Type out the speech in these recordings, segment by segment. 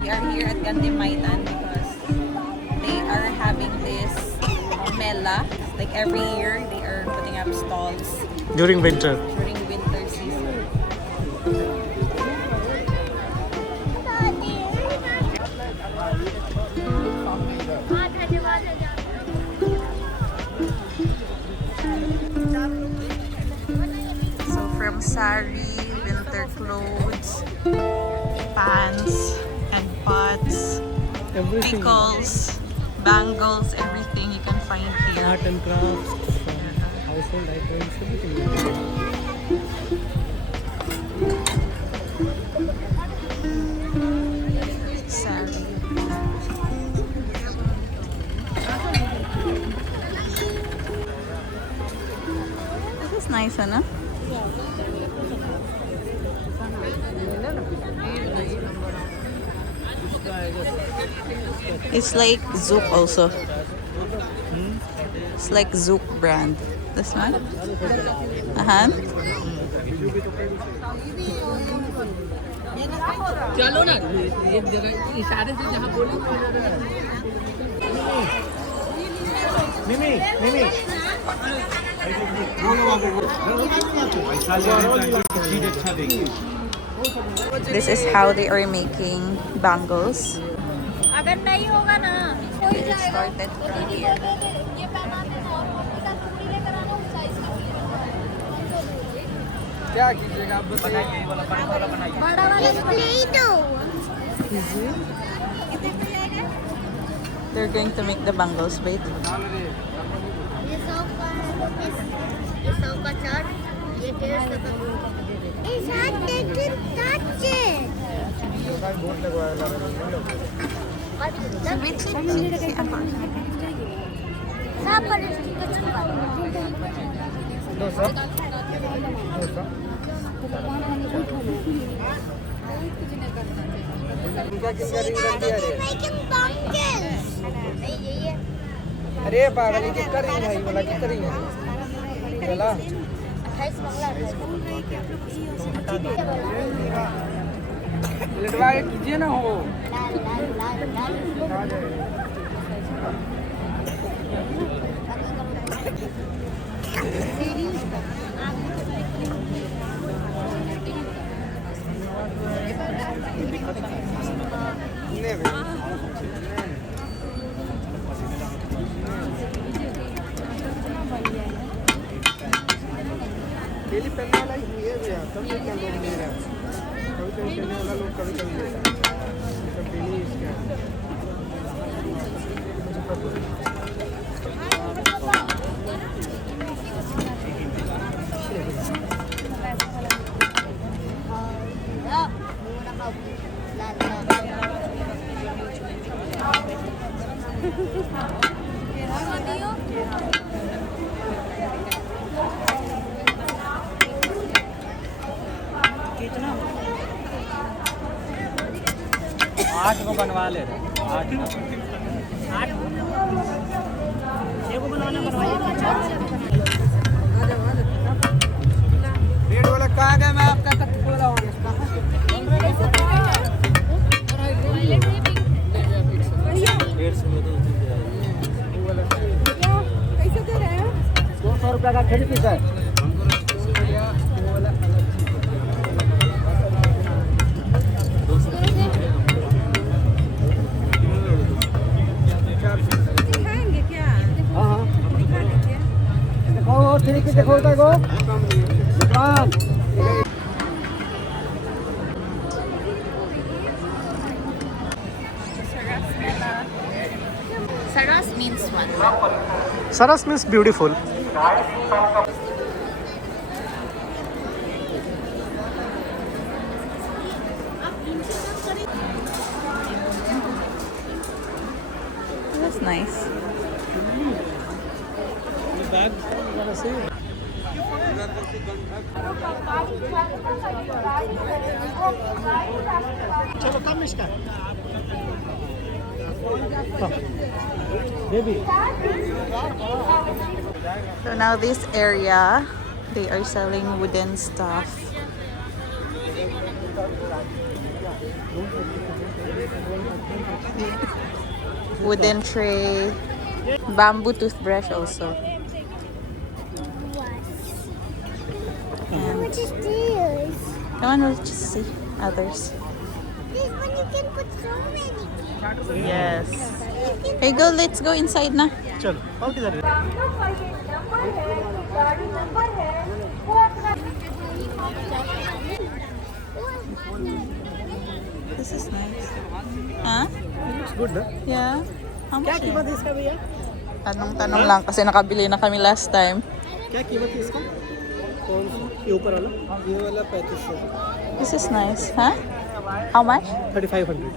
We are here at Gandimaitan because they are having this Mela. Like every year, they are putting up stalls During winter. during winter season. So from sari, winter clothes, pants, and pots, Everything. pickles, bangles, everything you can find here. Art and crafts, household items, everything. Sari. This is nice, ano? It's like Zouk also. It's like Zouk brand. This one? चलो ना एक जगह इशारे से जहाँ बोले Mimi, Mimi. This is how they are making bangles. अगर नहीं होगा ना It started from here. ये पहना देना और मम्मी का चूड़ी लेकर आना उस साइज का क्या कीजिएगा आप बताइए बड़ा वाला बनाइए बड़ा वाला नहीं दो They're going to make the bangles, wait. ये 100 का चार्ट ये 150 का इस हाथ लेकिन टच बोर्ड लगवाया Wait, see, सब पर इसकी चुनवा 200 making bangles अरे पागल ये कर रही है वाला कितना रही है चला 28 मंगला लिटवा के कीजिए ना हो लाल लाल लाल डेली पहनने वाला ही है भैया तब तो क्या लोग ले रहे हैं कभी कभी पहनने वाला लोग कभी कभी लेता है तब डेली इसके आठ को बनवा ले रहे आठ को बनवाइए रेड वाला कहाँ गया मैं आपका तक बोला हूँ ₹200 का खरीदी सर देखो देखो दुकान Saras means what? Saras means beautiful. That's nice. The bag, you gotta see. चलो कम इसका baby So now this area, they are selling wooden stuff. Wooden tray, bamboo toothbrush also. What is this? Come on, we'll just see others. This one you can put so many. Yes. Hey, go. Let's go inside na. चलो और किधर है? This is nice. Huh? Looks good ना? Yeah. How क्या much? कीमत है इसका भैया? Tanong-tanong lang kasi nakabili na kami last time. क्या कीमत है इसका? कौन सा? ये ऊपर वाला? ये वाला 3500 This is nice. Huh? How much? 3500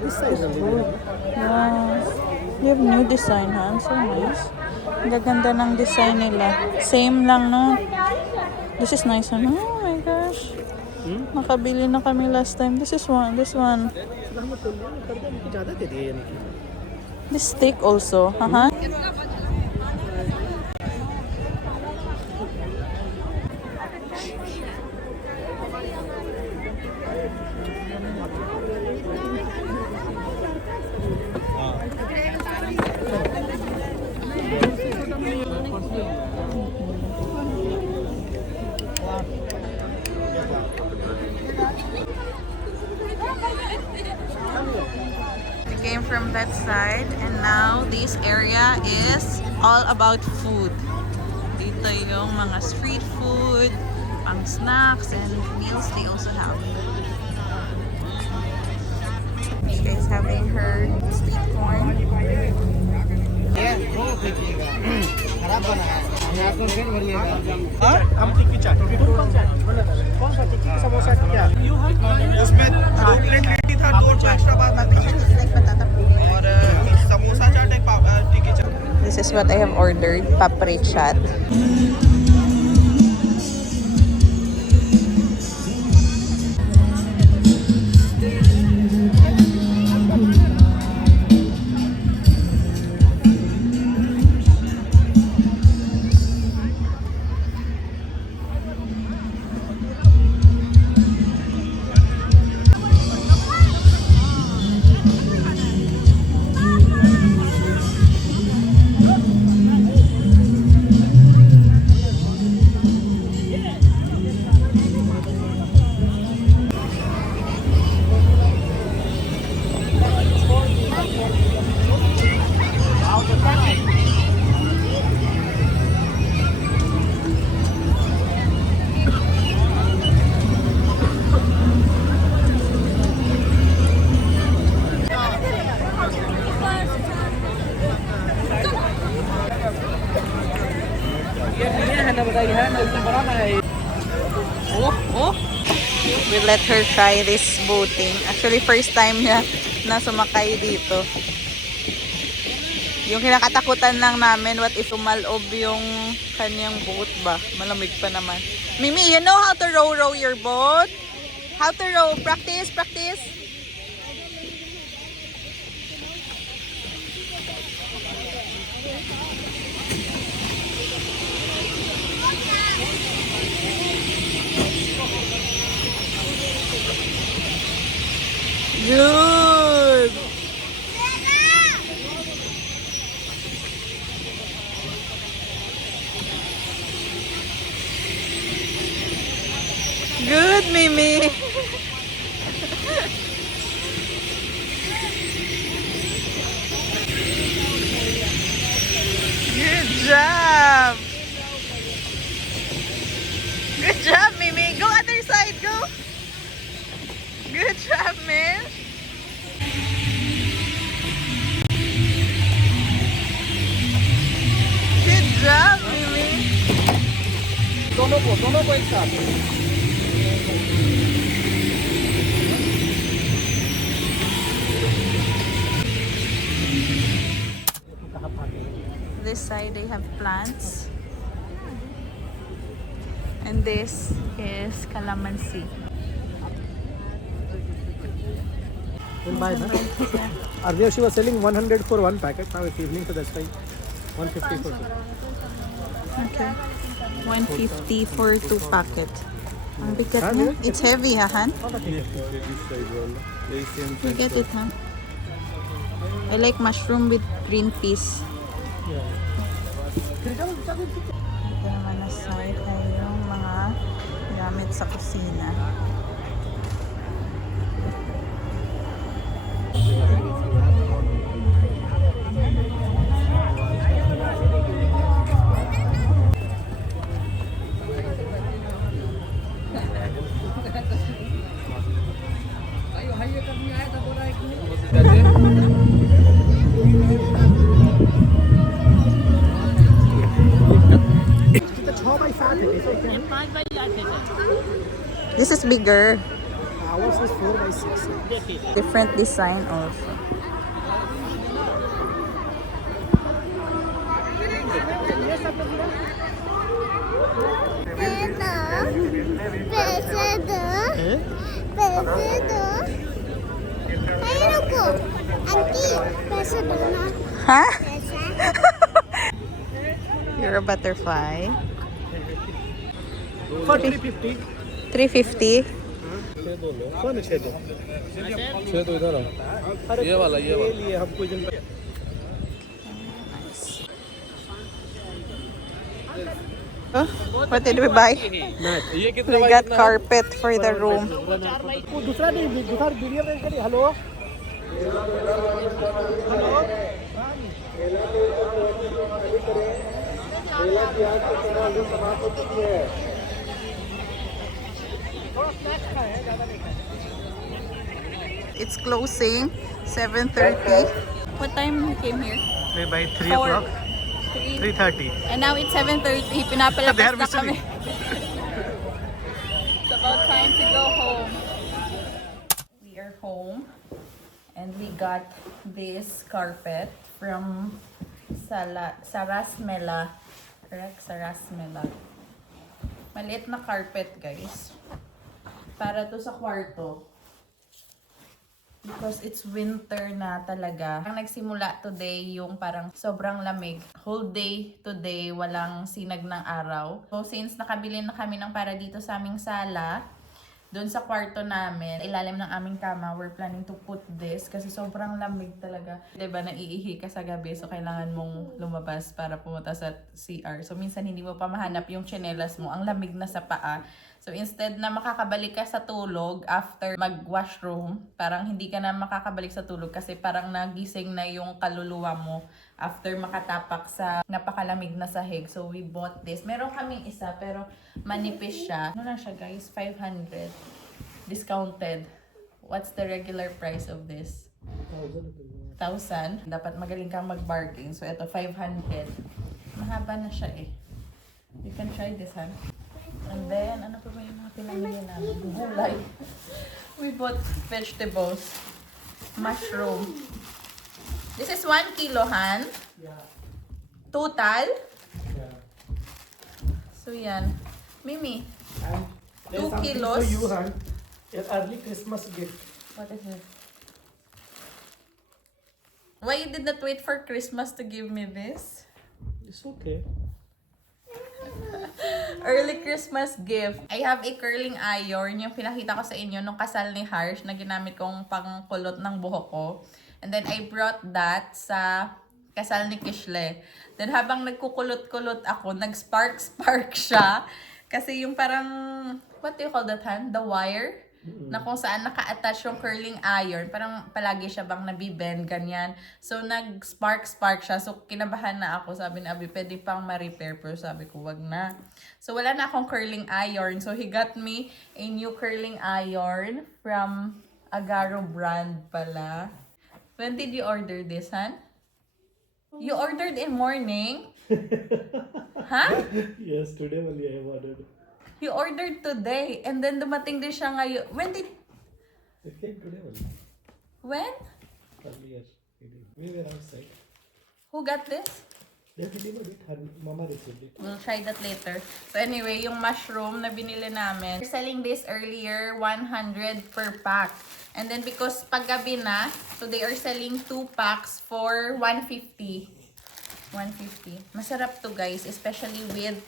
This size only. Wow. They have new design, huh? So nice. Ang gaganda ng design nila. Same lang, no? This is nice, ano? Oh my gosh. Nakabili na kami last time. This is one. This one. ज़्यादा दे दिए यानी कि This stick also. Uh-huh. We came from that side and now this area is all about food. Dito yung mga street food, pang snacks and meals they also have. This guy's having her sweet corn. हम टिक्की चाट कौन सा टिक्की समोसा क्या उसमें 2 प्लेट लिट्टी था 2 एक्स्ट्रा बात और समोसा चाट एक टिक्की चाट This is what I have ordered, papri chat. We let her try this boating. Actually, first time niya na sumakay dito. Yung kinakatakutan lang namin, what if umalob yung kanyang boat ba? Malamig pa naman. Mimi, you know how to row your boat? How to row? Practice, practice. Good. Good, Mimi. Good job. Good job, Mimi. Go other side, go. Good job, man. Good job, Mimi. दोनों को एक साथ This side they have plants. And this is calamansi. We'll buy that. Earlier she was selling 100 for one packet. Now it's evening, so that's why 150 for two. Okay. 150 for 2 packet. Ang bigat Ah, mo. bigat. It's heavy, ha, Han? Oh, that's okay. You get it, huh? I like mushroom with green peas. Yeah. Ito naman na side ay yung mga gamit sa kusina. This is bigger. Ours is 4 by 6. Different design also. Huh? You're a butterfly. For 350. 350. कौन है 6 दो? 6 तो इधर ये वाला ये लिए हमको जन Oh, what did we buy? ये कितना We got carpet for the room. वो दूसरा नहीं दूसरा वीडियो में करिए hello It's closing 7:30. What time we came here? मैं by 3 Four. o'clock 3. 3:30 And now it's 7:30. They Pinapalabas are na whistling. kami. It's about time to go home. We are home. And we got this carpet from Sarasmela. Correct? Sarasmela. Maliit na carpet, guys. Para to sa kwarto. Because it's winter na talaga. Ang nagsimula today yung parang sobrang lamig. Whole day today, walang sinag ng araw. So since nakabili na kami ng para dito sa aming sala, doon sa kwarto namin, ilalim ng aming kama, we're planning to put this kasi sobrang lamig talaga. Diba, naiihi ka sa gabi, so kailangan mong lumabas para pumunta sa CR. So minsan hindi mo pa mahanap yung tsinelas mo, ang lamig na sa paa. So instead na makakabalik ka sa tulog after mag-washroom, parang hindi ka na makakabalik sa tulog kasi parang nagising na yung kaluluwa mo after makatapak sa napakalamig na sahig. So we bought this. Meron kaming isa pero manipis siya. Ano na siya, guys? 500. Discounted. What's the regular price of this? 1,000. Dapat magaling kang mag-bargain. So ito 500. Mahaba na siya eh. You can try this, ha? And then, ano pa ba yung mga pinamili namin? Gulay. We bought vegetables. Mushroom. This is 1 kilo, Han? Yeah. Total? Yeah. So, yan. Mimi, And 2 something kilos. for you, Han. An early Christmas gift. What is it? Why you did not wait for Christmas to give me this? It's okay. Early Christmas gift. I have a curling iron. Yung pinakita ko sa inyo nung kasal ni Harsh na ginamit kong pangkulot ng buhok ko. And then I brought that sa kasal ni Kishle. Then habang nagkukulot-kulot ako, nag-spark siya. Kasi yung parang, what do you call that, Han? The wire? Na kung saan naka-attach yung curling iron, parang palagi siya bang nabibend, ganyan. So, nag-spark siya. So, kinabahan na ako. Sabi ni Abi, pwede pang ma-repair. Pero sabi ko, wag na. So, wala na akong curling iron. So, he got me a new curling iron from Agaro brand pala. When did you order this, Han? You ordered in morning? Huh? Yes, today only I have ordered. You ordered today. And then dumating din siya ngayon. When did... It came today only. When? Earlier. We were outside. Who got this? Mama received it. We'll try that later. So anyway, yung mushroom na binili namin, we're selling this earlier, 100 per pack. And then because paggabi na, so they are selling 2 packs for 150. 150. Masarap to guys, especially with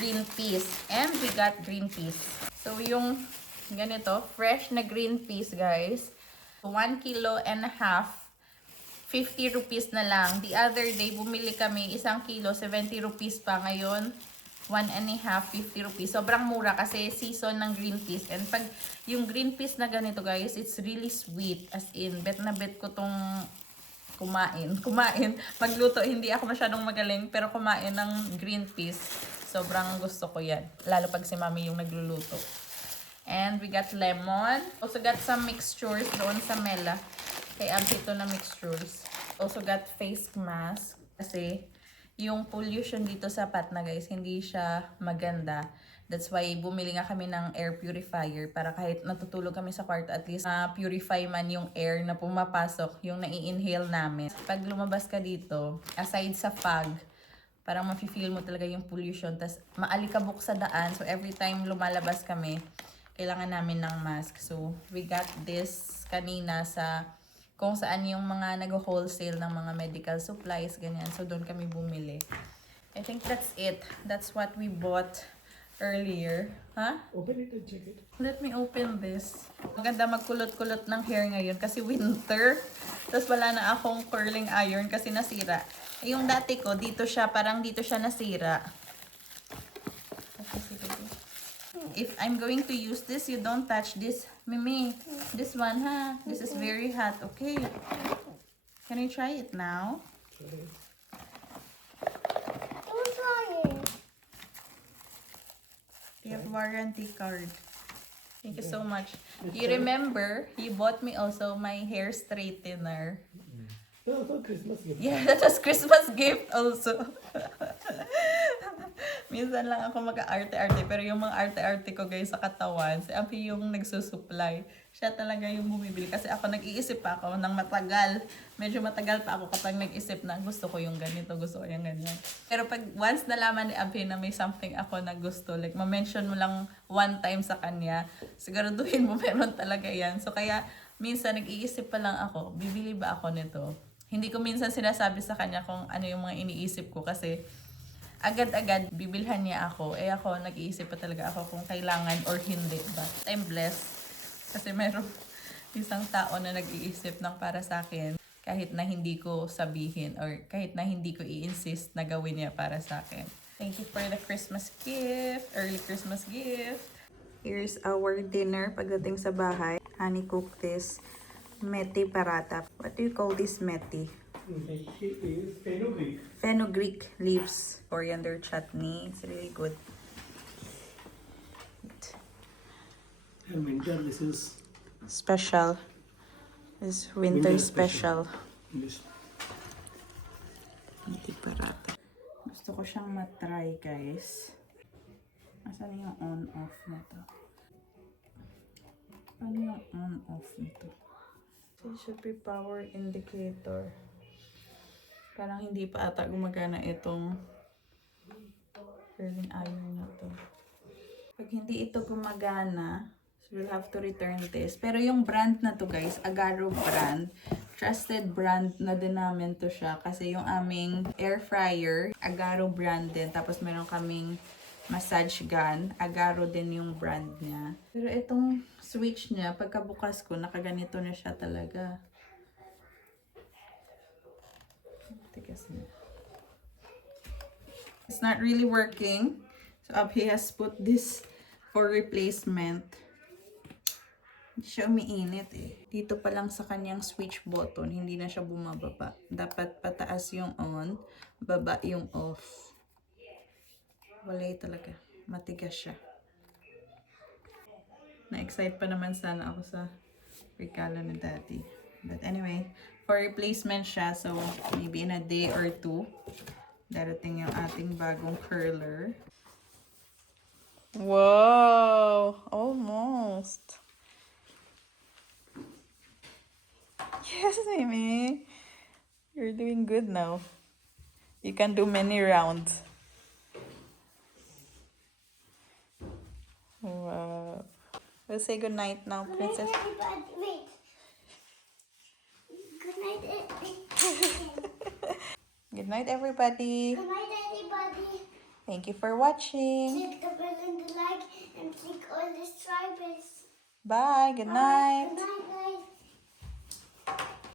green peas. And we got green peas. So yung ganito, fresh na green peas guys. 1.5 kilo, 50 rupees na lang. The other day, bumili kami 1 kilo, 70 rupees pa. Ngayon, 1.5, 50 rupees. Sobrang mura kasi season ng green peas. And pag yung green peas na ganito guys, it's really sweet. As in, bet na bet ko tong kumain. Magluto, hindi ako masyadong magaling, pero kumain ng green peas. Sobrang gusto ko yan. Lalo pag si mami yung nagluluto. And we got lemon. Also got some mixtures doon sa Mela. Kay Ampito na mixtures. Also got face mask. Kasi yung pollution dito sa Patna guys, hindi siya maganda. That's why bumili nga kami ng air purifier para kahit natutulog kami sa kwarto, at least purify man yung air na pumapasok, yung nai-inhale namin. Pag lumabas ka dito, aside sa fog, parang mafe-feel mo talaga yung pollution. Tas maalikabok sa daan. So every time lumalabas kami, kailangan namin ng mask. So we got this kanina sa kung saan yung mga nag-wholesale ng mga medical supplies, ganyan. So, doon kami bumili. I think that's it. That's what we bought earlier. Huh? Open it and check it. Let me open this. Maganda magkulot-kulot ng hair ngayon kasi winter. Tapos wala na akong curling iron kasi nasira. Yung dati ko, dito siya, parang dito siya nasira. If I'm going to use this, you don't touch this, Mimi. This one, ha? This is very hot, okay? Can I try it now? Who's trying? You have warranty card. Thank you so much. You remember, you bought me also my hair straightener. That was Christmas gift. Yeah, that was Christmas gift also. Minsan lang ako mag-arte-arte, pero yung mga arte-arte ko guys sa katawan, si Api yung nagsusupply. Siya talaga yung bumibili kasi ako nag-iisip pa ako ng matagal. Medyo matagal pa ako kapag nag-isip na gusto ko yung ganito, gusto ko yung ganyan. Pero pag once nalaman ni Api na may something ako na gusto, like ma-mention mo lang one time sa kanya, siguraduhin mo meron talaga yan. So kaya minsan nag-iisip pa lang ako, bibili ba ako nito? Hindi ko minsan sinasabi sa kanya kung ano yung mga iniisip ko kasi agad-agad bibilhan niya ako. Eh ako, nag-iisip pa talaga ako kung kailangan or hindi. But I'm blessed kasi meron isang tao na nag-iisip ng para sa akin kahit na hindi ko sabihin or kahit na hindi ko i-insist na gawin niya para sa akin. Thank you for the Christmas gift, early Christmas gift. Here's our dinner pagdating sa bahay. Honey cooked this methi paratha. What do you call this methi? It is fenugreek. Fenugreek leaves, coriander chutney. It's really good. And winter, this is Special. This winter Winter special. special. this. Methi paratha. Gusto ko siyang matry, guys. Asan yung on-off na to? Ano yung on-off nito? So, it should be power indicator. Parang hindi pa ata gumagana itong curling iron na to. Pag hindi ito gumagana, so we'll have to return this. Pero yung brand na to guys, Agaro brand. Trusted brand na din namin to siya. Kasi yung aming air fryer, Agaro brand din. Tapos meron kaming massage gun. Agaro din yung brand niya. Pero itong switch niya, pagkabukas ko, nakaganito na siya talaga. Tigas niya. It's not really working. So up he has put this for replacement. Hindi siya umiinit eh. Dito pa lang sa kanyang switch button, hindi na siya bumababa. Dapat pataas yung on, baba yung off. Walay talaga. Matigas siya. Na-excite pa naman sana ako sa regalo ni Daddy. But anyway, for replacement siya. So, maybe in a day or two, darating yung ating bagong curler. Wow! Almost! Yes, Mimi! You're doing good now. You can do many rounds. Wow. We'll say good night now, Good night, Princess. everybody. Wait. Good night, Good night, everybody. good night, everybody. Thank you for watching. Click the bell and the like and click all the stripes. Bye. Good night. Good night, guys.